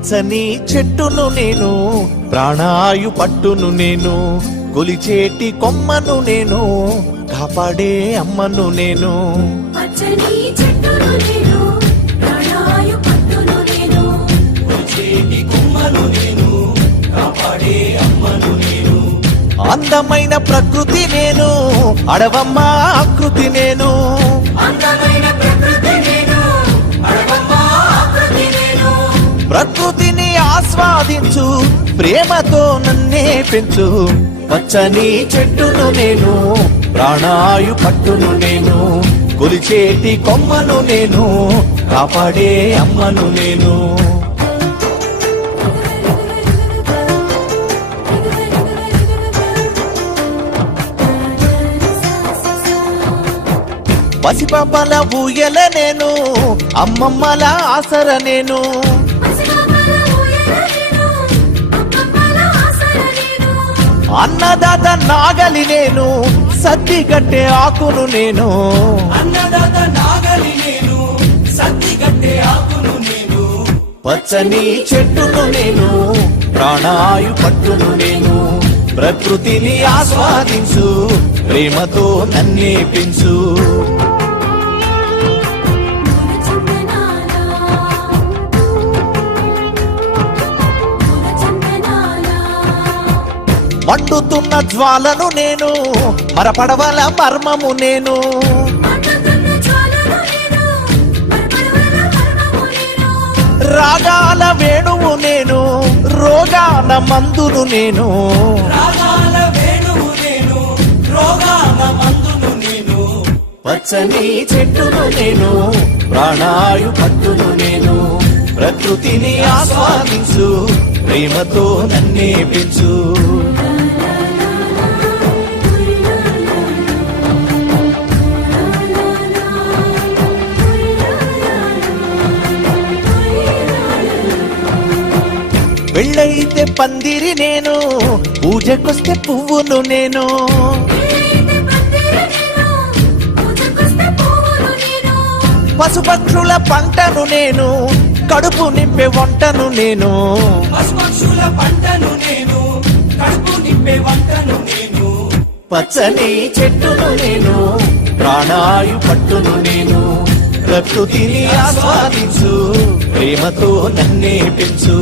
పచ్చని చెట్టును నేను, ప్రాణాయు పట్టును నేను, కొలిచేటి కొమ్మను నేను, కాపాడే అమ్మను నేను. పచ్చని చెట్టును నేను, ప్రాణాయు పట్టును నేను, కొలిచేటి కొమ్మను నేను, కాపాడే అమ్మను నేను. అందమైన ప్రకృతి నేను, అడవమ్మ ఆకృతి నేను. అందమైన ప్రకృతి నేను, అడవమ్మ ఆకృతి నేను. ప్రకృతిని ఆస్వాదించు, ప్రేమతో నన్నే పెంచు. పచ్చని చెట్టును నేను, ప్రాణాయు పట్టును నేను, కొలిచేటి కొమ్మను నేను, కాపాడే అమ్మను నేను. పసిపాపల ఊయల నేను, అమ్మమ్మల ఆసర నేను. పసిపాపల ఊయల నేను, అమ్మమ్మల ఆసర నేను. అన్నదాత నాగలి నేను, సద్ది గట్టే ఆకును నేను. అన్నదాత నాగలి నేను, సద్ది గట్టే ఆకును నేను. పచ్చని చెట్టును నేను, ప్రాణాయు పట్టును నేను, ప్రకృతిని ఆస్వాదించు, ప్రేమతో నన్నే పెంచు. మండుతున్న జ్వాలను నేను, మరపడవల మర్మము నేను. రాగాల వేణువు నేను, రోగాల మందును నేను. రాగాల వేణువు నేను, రోగాల మందును నేను. పచ్చని చెట్టును నేను, ప్రాణాయు పట్టును నేను, ప్రకృతిని ఆస్వాదించు, ప్రేమతో నన్నే పెంచు. పెళ్ళైతే పందిరి నేను, పూజకొస్తే పువ్వును నేను. పశుపక్షుల పంటను నేను, కడుపు నింపే వంటను నేను. పశుపక్షుల పంటను నేను, కడుపు నింపే వంటను నేను. పచ్చని చెట్టును నేను, ప్రాణాయు పట్టును నేను, ప్రకృతిని ఆస్వాదించు, ప్రేమతో నన్నే పెంచు.